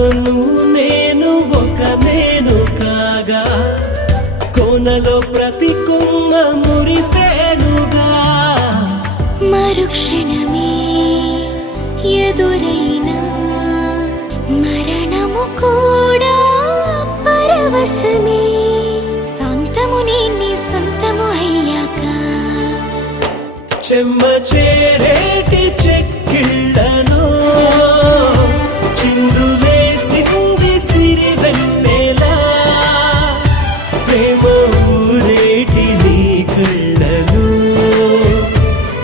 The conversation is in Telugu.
అందులో నేను ఒక మేను కాగా కోనలో ప్రతి కొమ్మ మురిసేనుగా మరుక్షణమే ఎదురైనా మరణము కూడా పరవశమే సొంతము నీ సొంతము అయ్యాక చెమ్మ చేరేటి చెక్కిళ్ళను